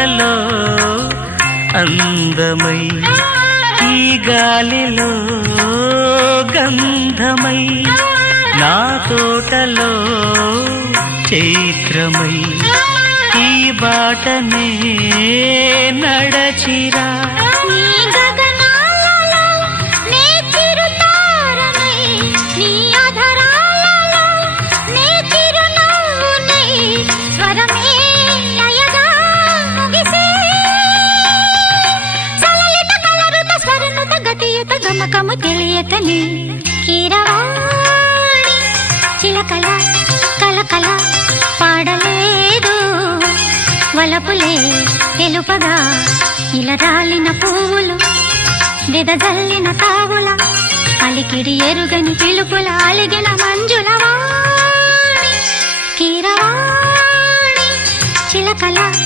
కలలో అందమై ఈ గాలిలో గంధమై నా తోటలో చైత్రమై ఈ బాటనే నడచిరా గమకము తెలియకని కీరవాణి చిలకల కలకల పాడలేదు వలపులే తెలుపగా ఇలా రాలిన పువ్వులు వెదజల్లిన తావుల అలికిడి ఎరుగని పిలుపుల అలిగిన మంజుల వాణి కీరవాణి చిలకల